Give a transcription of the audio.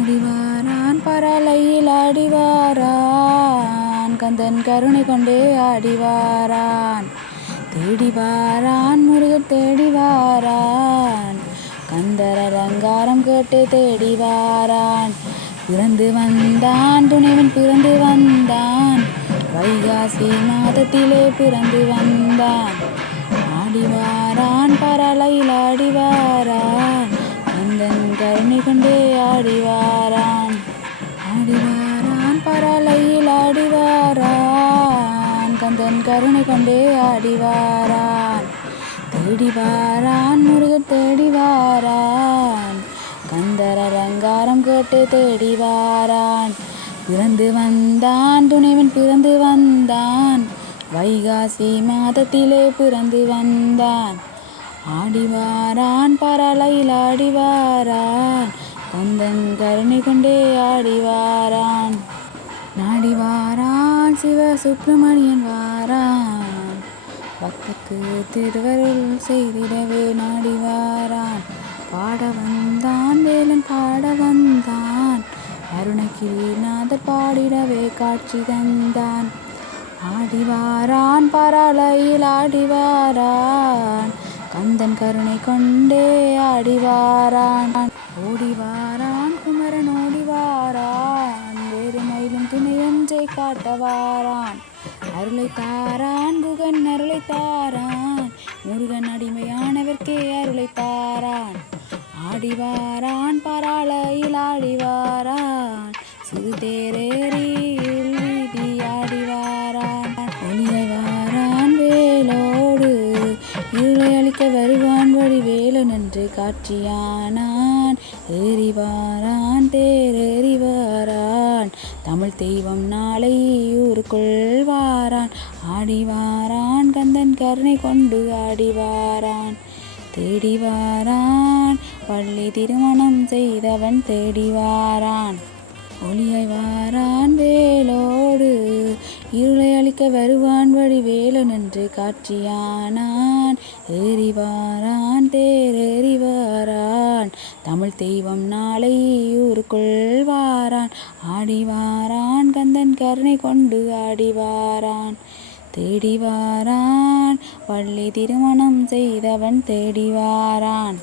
ஆடிவாரான் பரலையில் ஆடிவாரான் கந்தன் கருணை கொண்டே ஆடிவாரான் தேடிவாரான் முருகன் தேடிவாரான் கந்தர் அலங்காரம் கேட்டு தேடிவாரான் பிறந்து வந்தான் துணைவன் பிறந்து வந்தான் வைகாசி மாதத்திலே பிறந்து வந்தான் ஆடிவாரான் பரலையில் ஆடிவாரான் கந்தன் கருணை கொண்டே ஆடிவாரான் ஆடிவாரான் பரலையில் ஆடிவாரான் கந்தன் கருணை கொண்டே ஆடிவாரான் தேடிவாரான் முருகன் தேடிவாரான் கந்தர் அலங்காரம் கேட்டு தேடிவாரான் பிறந்து வந்தான் துணைவன் பிறந்து வந்தான் வைகாசி மாதத்திலே பிறந்து வந்தான் ஆடிவாரான் பரலையில் ஆடிவாரான் கந்தன் கருணை கொண்டே ஆடிவாரான் நாடிவாரான் சிவ சுப்பிரமணியன் வாரான் பக்தர்க்கு திருவருள் செய்திடவே நாடிவாரான் பாட வந்தான் வேலன் பாட வந்தான் அருணகிரிநாதர் பாடிடவே காட்சி தந்தான் ஆடிவாரான் பரலையில் ஆடிவாரான் கந்தன் கருணை கொண்டே ஆடிவாரான் ஓடிவாரான் குமரன் ஓடிவாரான் வேறு மயிலும் துணையொன்றை காட்டவாரான் அருளை தாரான் குகன் அருளை தாரான் முருகன் அடிமையானவர்க்கே அருளை தாரான் ஆடிவாரான் பரலையில் ஆடிவாரான் சிறு தேரேறி வீதி ஆடிவாரான் ஒளியை வாரான் வேலோடு இருளை அழிக்க வருவான் வடிவேலன் என்று காட்சியானான் ஏறிவாரான் தேரேறிவாரான் தமிழ் தெய்வம் நாளை ஊருக்குள் வாரான் ஆடிவாரான் கந்தன் கருணை கொண்டு ஆடிவாரான் தேடிவாரான் பள்ளி திருமணம் செய்தவன் தேடிவாரான் ஒளியை வாரான் வேலோடு இருளை அழிக்க வருவான் வடிவேலன் என்று காட்சியானான் ஏறிவாரான் தேரேறிவாரான் தமிழ் தெய்வம் நாளை ஊருக்குள் வாரான் ஆடிவாரான் கந்தன் கருணை கொண்டு ஆடிவாரான் தேடிவாரான் பள்ளி திருமணம் செய்தவன் தேடிவாரான்